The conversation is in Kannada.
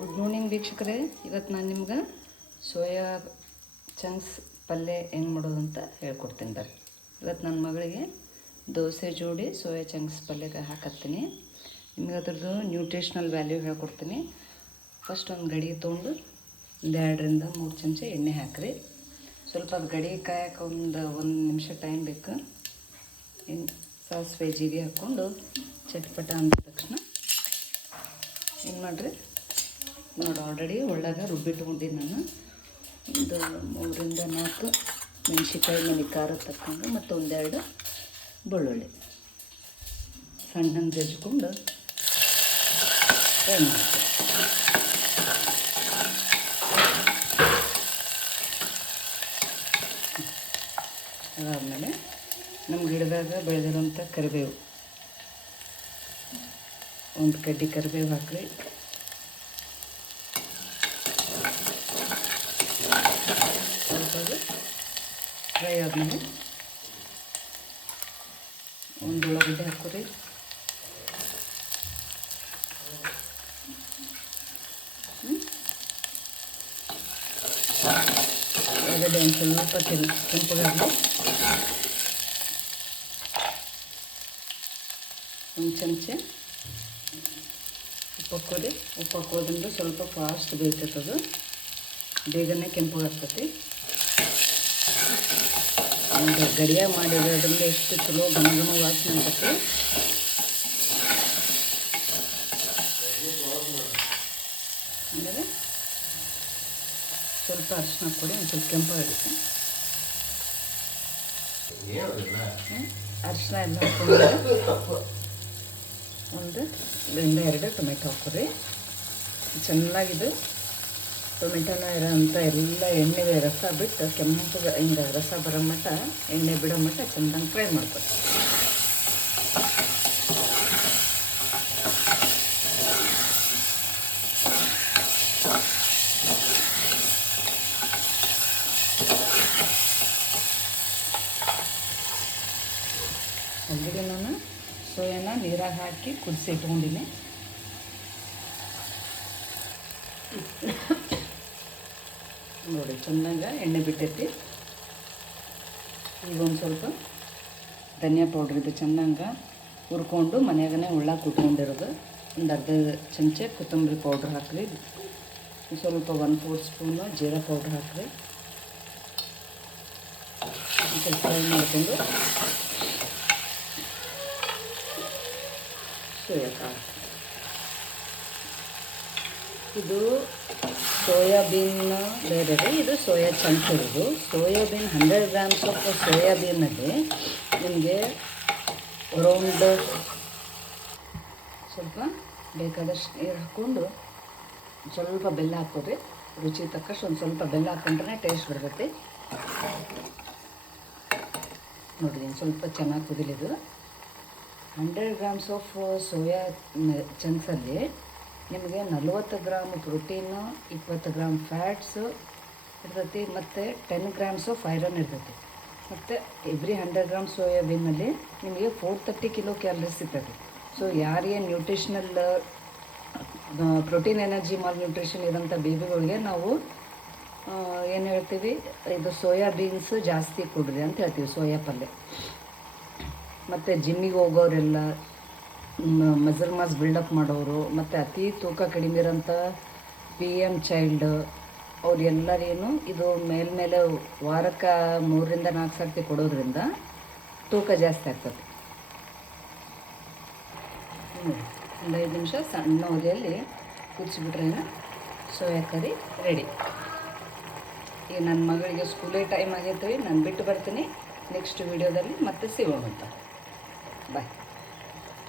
ಗುಡ್ ಮಾರ್ನಿಂಗ್ ವೀಕ್ಷಕರೇ. ಇವತ್ತು ನಾನು ನಿಮ್ಗೆ ಸೋಯಾ ಚಂಕ್ಸ್ ಪಲ್ಯ ಹೆಂಗೆ ಮಾಡೋದು ಅಂತ ಹೇಳ್ಕೊಡ್ತೀನಿ ಬರ್ರಿ. ಇವತ್ತು ನನ್ನ ಮಗಳಿಗೆ ದೋಸೆ ಜೋಡಿ ಸೋಯಾ ಚಂಕ್ಸ್ ಪಲ್ಯಕ್ಕೆ ಹಾಕತ್ತೀನಿ. ನಿಮ್ಗೆ ಅದ್ರದ್ದು ನ್ಯೂಟ್ರಿಷನಲ್ ವ್ಯಾಲ್ಯೂ ಹೇಳ್ಕೊಡ್ತೀನಿ. ಫಸ್ಟ್ ಒಂದು ಗಡಿ ತೊಗೊಂಡು 2ರಿಂದ 3 ಚಮಚ ಎಣ್ಣೆ ಹಾಕಿರಿ. ಸ್ವಲ್ಪ ಅದು ಗಡಿ ಕಾಯಕ್ಕೆ ಒಂದು ನಿಮಿಷ ಟೈಮ್ ಬೇಕು. ಸಾಸಿವೆ ಜೀರಿಗೆ ಹಾಕ್ಕೊಂಡು ಚಟ್ಪಟ ಅಂದ ತಕ್ಷಣ ಏನು ಮಾಡಿರಿ ನೋಡಿ, ಆಲ್ರೆಡಿ ಒಳ್ಳಾಗ ರುಬ್ಬಿಟ್ಕೊಂಡಿದ್ದು ನಾನು ಒಂದು 3ರಿಂದ 4 ಮೆಣಸಿನ್ಕಾಯಿ ಮೇಲೆ ಖಾರ ತಕ್ಕೊಂಡು ಮತ್ತು 1-2 ಬೆಳ್ಳುಳ್ಳಿ ಸಣ್ಣಂಗೆ ಜಜ್ಕೊಂಡು ಫ್ರೈ ಮಾಡ್ತೀನಿ. ಅದಾದಮೇಲೆ ನಮ್ಮ ಗಿಡದಾಗ ಬೆಳೆದಿರೋಂಥ ಕರಿಬೇವು, ಒಂದು ಕಡ್ಡಿ ಕರಿಬೇವು ಹಾಕಿರಿ. ಸ್ವಲ್ಪ ಫ್ರೈ ಆದಮೇಲೆ ಒಂದು ಉಳ್ಳಾಗಡ್ಡೆ ಹಾಕೋರಿ. ಉಳ್ಳಾಗಡ್ಡೆ ಒಂದು ಸ್ವಲ್ಪ ಕೆಂಪಗಾಗಲಿ. ಒಂದು ಚಮಚ ಉಪ್ಪು ಹಾಕೋರಿ. ಉಪ್ಪು ಹಾಕೋದ್ರಿಂದ ಸ್ವಲ್ಪ ಫಾಸ್ಟ್ ಬೇಯ್ತದೆ, ಬೇಗನೆ ಕೆಂಪಗಾಗ್ತೈತಿ. ಒಂದು ಗಡಿಯಾಗ ಮಾಡಿರೋದ್ರಿಂದ ಎಷ್ಟು ಚಲೋ ಘಮ ವಾಸನೆ ಅಂತೈತಿ. ಆಮೇಲೆ ಸ್ವಲ್ಪ ಅರಿಶಿನ ಹಾಕ್ಕೊಡಿ, ಒಂದು ಸ್ವಲ್ಪ ಕೆಂಪಾಗುತ್ತೆ. ಅರಿಶಿನ ಎಲ್ಲ ಹಾಕ್ಕೊಂಡು ಒಂದು 2 ಟೊಮೆಟೊ ಹಾಕ್ಕೊರಿ. ಚೆನ್ನಾಗಿದು ಟೊಮೆಟೊನ ಇರೋಂಥ ಎಲ್ಲ ಎಣ್ಣೆಗೆ ರಸ ಬಿಟ್ಟು ಕೆಂಪಗೆ ಹಿಂಗೆ ರಸ ಬರೋ ಮಟ್ಟ, ಎಣ್ಣೆ ಬಿಡೋ ಮಟ್ಟ ಚೆಂದಂಗೆ ಫ್ರೈ ಮಾಡ್ಕೊರಿ. ಆಲ್ರೆಡಿ ನಾನು ಸೋಯಾನ ನೀರಾಗ ಹಾಕಿ ಕುದಿಸಿ ಇಟ್ಕೊಂಡಿನಿ. ನೋಡಿ ಚೆಂದಂಗೆ ಎಣ್ಣೆ ಬಿಟ್ಟೈತಿ. ಈಗ ಒಂದು ಸ್ವಲ್ಪ ಧನಿಯಾ ಪೌಡ್ರ್ ಇದು ಚೆಂದಂಗೆ ಹುರ್ಕೊಂಡು ಮನೆಯಾಗನೇ ಉಳ್ಳಾಗ ಕುಟ್ಕೊಂಡಿರೋದು. ಒಂದು ಅರ್ಧ ಚಮಚ ಕೊತ್ತಂಬರಿ ಪೌಡ್ರ್ ಹಾಕಿರಿ. ಸ್ವಲ್ಪ 1/4 ಸ್ಪೂನು ಜೀರಾ ಪೌಡ್ರ್ ಹಾಕಿರಿ. ಸ್ವಲ್ಪ ಫ್ರೈ ಮಾಡಿಕೊಂಡು ಸೋಯಾ ಕಾಳು. ಇದು ಸೋಯಾಬೀನ್ ಬೇರೆ ರೀ, ಇದು ಸೋಯಾ ಚಂಕ್ ಇರೋದು. ಸೋಯಾಬೀನ್ 100 ಗ್ರಾಮ್ಸ್ ಆಫ್ ಸೋಯಾಬೀನಲ್ಲಿ ನಿಮಗೆ ಅರೌಂಡ್ ಸ್ವಲ್ಪ ಬೇಕಾದಷ್ಟು ನೀರು ಹಾಕ್ಕೊಂಡು ಸ್ವಲ್ಪ ಬೆಲ್ಲ ಹಾಕೋರಿ. ರುಚಿ ತಕ್ಕಷ್ಟು ಒಂದು ಸ್ವಲ್ಪ ಬೆಲ್ಲ ಹಾಕೊಂಡ್ರೆ ಟೇಸ್ಟ್ ಬರ್ತೈತಿ. ನೋಡಿರಿ ಸ್ವಲ್ಪ ಚೆನ್ನಾಗಿ ಕುದಿಲಿದು. 100 ಗ್ರಾಮ್ಸ್ ಆಫ್ ಸೋಯಾ ಚಂಕ್ಸಲ್ಲಿ ನಿಮಗೆ 40 ಗ್ರಾಮ್ ಪ್ರೋಟೀನು, 20 ಗ್ರಾಮ್ ಫ್ಯಾಟ್ಸು ಇರ್ತೈತಿ, ಮತ್ತು 10 ಗ್ರಾಮ್ಸ್ ಆಫ್ ಐರನ್ ಇರ್ತೈತಿ. ಮತ್ತು ಎವ್ರಿ 100 ಗ್ರಾಮ್ ಸೋಯಾಬೀನಲ್ಲಿ ನಿಮಗೆ 430 ಕಿಲೋ ಕ್ಯಾಲರೀಸ್ ಸಿಗ್ತೈತಿ. ಸೊ ಯಾರಿಗೆ nutritional protein energy mall nutrition ಇರೋಂಥ ಬೇಬಿಗಳಿಗೆ ನಾವು ಏನು ಹೇಳ್ತೀವಿ, ಇದು ಸೋಯಾಬೀನ್ಸ್ ಜಾಸ್ತಿ ಕೊಡ್ರಿ ಅಂತ ಹೇಳ್ತೀವಿ, ಸೋಯಾ ಪಲ್ಯ. ಮತ್ತು ಜಿಮ್ಮಿಗೆ ಹೋಗೋರೆಲ್ಲ, ಮಸಲ್ ಮಾಸ್ ಬಿಲ್ಡಪ್ ಮಾಡೋರು, ಮತ್ತು ಅತಿ ತೂಕ ಕಡಿಮೆ ಇರೋಂಥ PM ಚೈಲ್ಡ್ ಅವ್ರೆಲ್ಲರೇನು ಇದು ಮೇಲ್ಮೇಲೆ ವಾರಕ್ಕೆ 3ರಿಂದ 4 ಸರ್ತಿ ಕೊಡೋದ್ರಿಂದ ತೂಕ ಜಾಸ್ತಿ ಆಗ್ತದೆ. ಒಂದು 5 ನಿಮಿಷ ಸಣ್ಣ ಉರಿಯಲ್ಲಿ ಕುದಿಸಿಬಿಟ್ರೇನು ಸೋಯಾ ಕರಿ ರೆಡಿ. ಈಗ ನನ್ನ ಮಗಳಿಗೆ ಸ್ಕೂಲೇ ಟೈಮ್ ಆಗೈತೆ. ನಾನು ಬಿಟ್ಟು ಬರ್ತೀನಿ. ನೆಕ್ಸ್ಟ್ ವೀಡಿಯೋದಲ್ಲಿ ಮತ್ತೆ ಸಿಗೋಣ ಅಂತ. ಬಾಯ್.